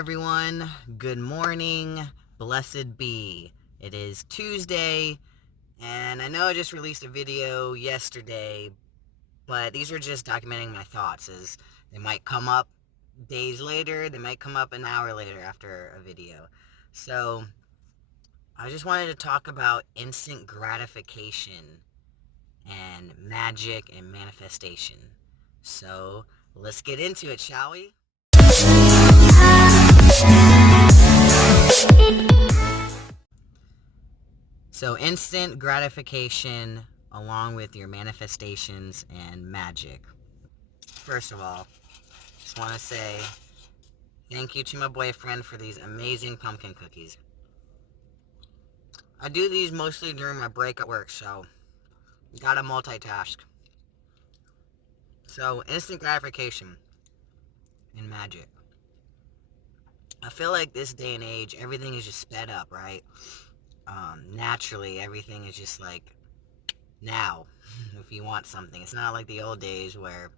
everyone, good morning, blessed be. It is Tuesday, and I know I just released a video yesterday, but these are just documenting my thoughts, as they might come up days later, they might come up an hour later after a video. So, I just wanted to talk about instant gratification and magic and manifestation. So, let's get into it, shall we? So instant gratification along with your manifestations and magic. First of all, just want to say thank you to my boyfriend for these amazing pumpkin cookies. I do these mostly during my break at work, so gotta multitask. So instant gratification and magic. I feel like this day and age, everything is just sped up, right? Naturally, everything is just like now. If you want something, it's not like the old days where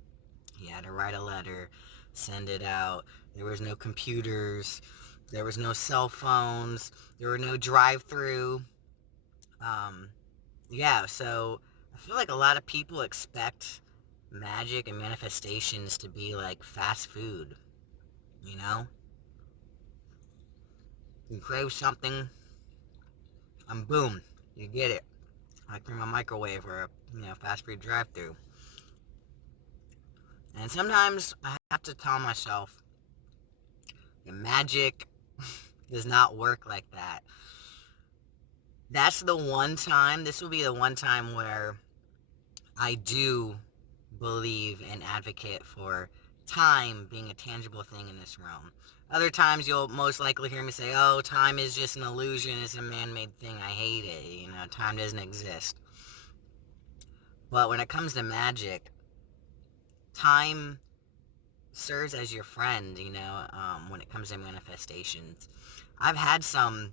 you had to write a letter, send it out. There was no computers, there was no cell phones, there were no drive-through. So I feel like a lot of people expect magic and manifestations to be like fast food, you know? You crave something, and boom, you get it. Like from a microwave or a fast food drive-through. And sometimes I have to tell myself that magic does not work like that. That's the one time, this will be the one time where I do believe and advocate for time being a tangible thing in this realm. Other times you'll most likely hear me say, oh, time is just an illusion, it's a man-made thing, I hate it, time doesn't exist. But when it comes to magic, time serves as your friend, when it comes to manifestations. I've had some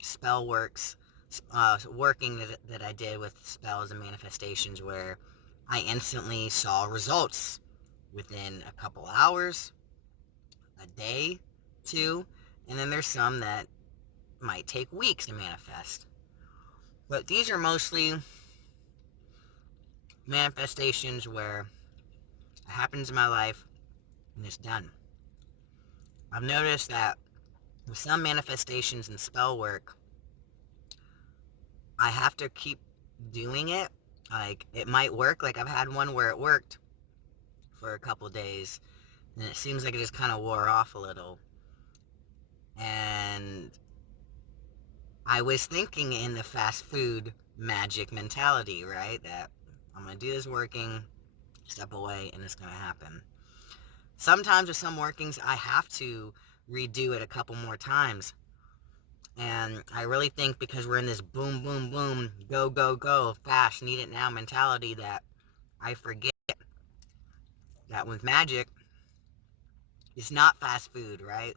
spell working that I did with spells and manifestations where I instantly saw results within a couple hours, a day, two, and then there's some that might take weeks to manifest. But these are mostly manifestations where it happens in my life and it's done. I've noticed that with some manifestations and spell work, I have to keep doing it. Like, it might work. Like, I've had one where it worked for a couple days, and it seems like it just kind of wore off a little. And I was thinking in the fast food magic mentality, right? That I'm going to do this working, step away, and it's going to happen. Sometimes with some workings, I have to redo it a couple more times. And I really think because we're in this boom, boom, boom, go, go, go, fast, need it now mentality, that I forget that with magic, it's not fast food, right?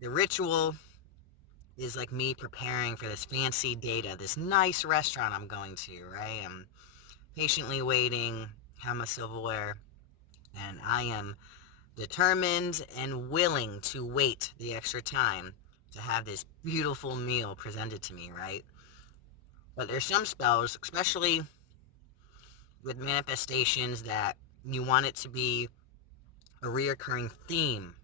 The ritual is like me preparing for this fancy date at this nice restaurant I'm going to, right? I'm patiently waiting, have my silverware, and I am determined and willing to wait the extra time to have this beautiful meal presented to me, right? But there's some spells, especially with manifestations, that you want it to be a reoccurring theme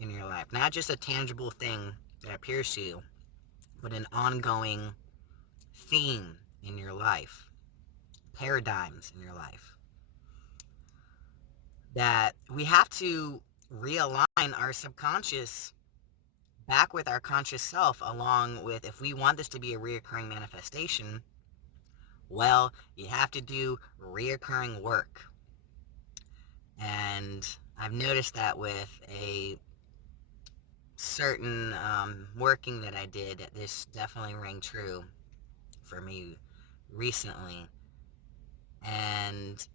in your life. Not just a tangible thing that appears to you, but an ongoing theme in your life. Paradigms in your life. That we have to realign our subconscious back with our conscious self, along with, if we want this to be a reoccurring manifestation, well, you have to do reoccurring work. And I've noticed that with a certain working that I did, this definitely rang true for me recently. And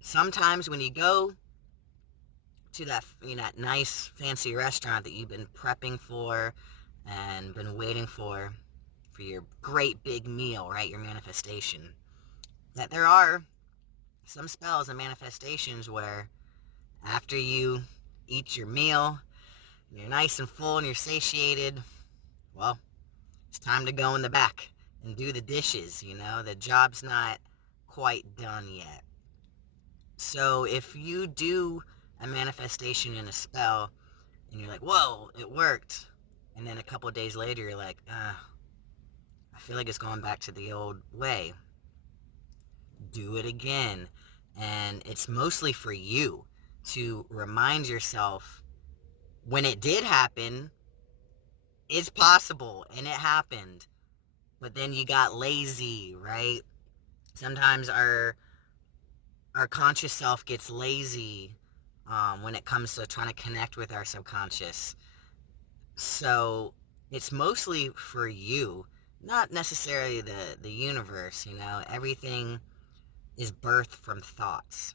sometimes when you go to that nice fancy restaurant that you've been prepping for and been waiting for your great big meal, right, your manifestation, that there are some spells and manifestations where After you eat your meal, and you're nice and full and you're satiated, well, it's time to go in the back and do the dishes, the job's not quite done yet. So if you do a manifestation in a spell and you're like, whoa, it worked, and then a couple days later you're like, I feel like it's going back to the old way, do it again. And it's mostly for you to remind yourself, when it did happen, it's possible and it happened, but then you got lazy, right? Sometimes our conscious self gets lazy when it comes to trying to connect with our subconscious. So it's mostly for you, not necessarily the universe. Everything is birthed from thoughts.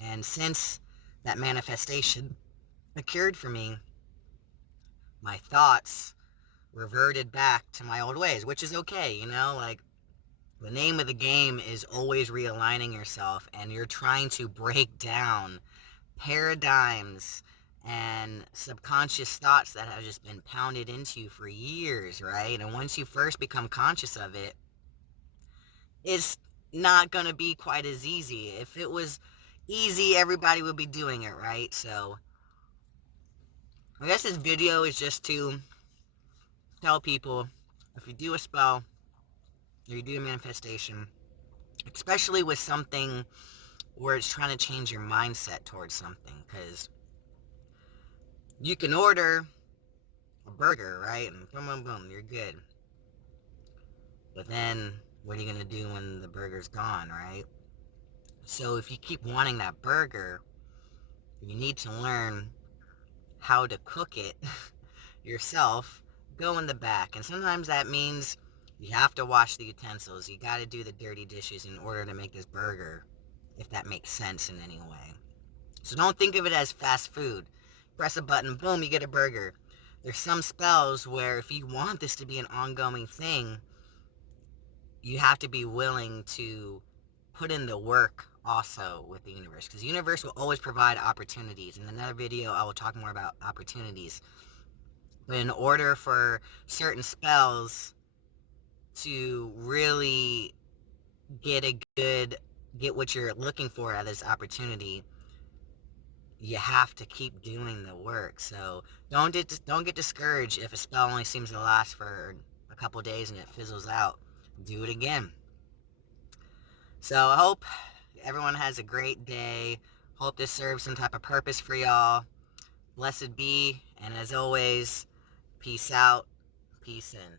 And since that manifestation occurred for me, my thoughts reverted back to my old ways, which is okay. Like, the name of the game is always realigning yourself, and you're trying to break down paradigms and subconscious thoughts that have just been pounded into you for years, right? And once you first become conscious of it, it's not going to be quite as easy. If it was easy, everybody would be doing it, right? So I guess this video is just to tell people, if you do a spell or you do a manifestation, especially with something where it's trying to change your mindset towards something, because you can order a burger, right? And boom, boom, boom, you're good. But then, what are you going to do when the burger's gone, right? So if you keep wanting that burger, you need to learn how to cook it yourself. Go in the back. And sometimes that means you have to wash the utensils. You got to do the dirty dishes in order to make this burger, if that makes sense in any way. So don't think of it as fast food. Press a button, boom, you get a burger. There's some spells where if you want this to be an ongoing thing, you have to be willing to put in the work also with the universe, because the universe will always provide opportunities. In another video, I will talk more about opportunities. But in order for certain spells to really get what you're looking for out of this opportunity, you have to keep doing the work. So don't get discouraged if a spell only seems to last for a couple days and it fizzles out. Do it again. So I hope everyone has a great day. Hope this serves some type of purpose for y'all. Blessed be, and as always, peace out, peace in.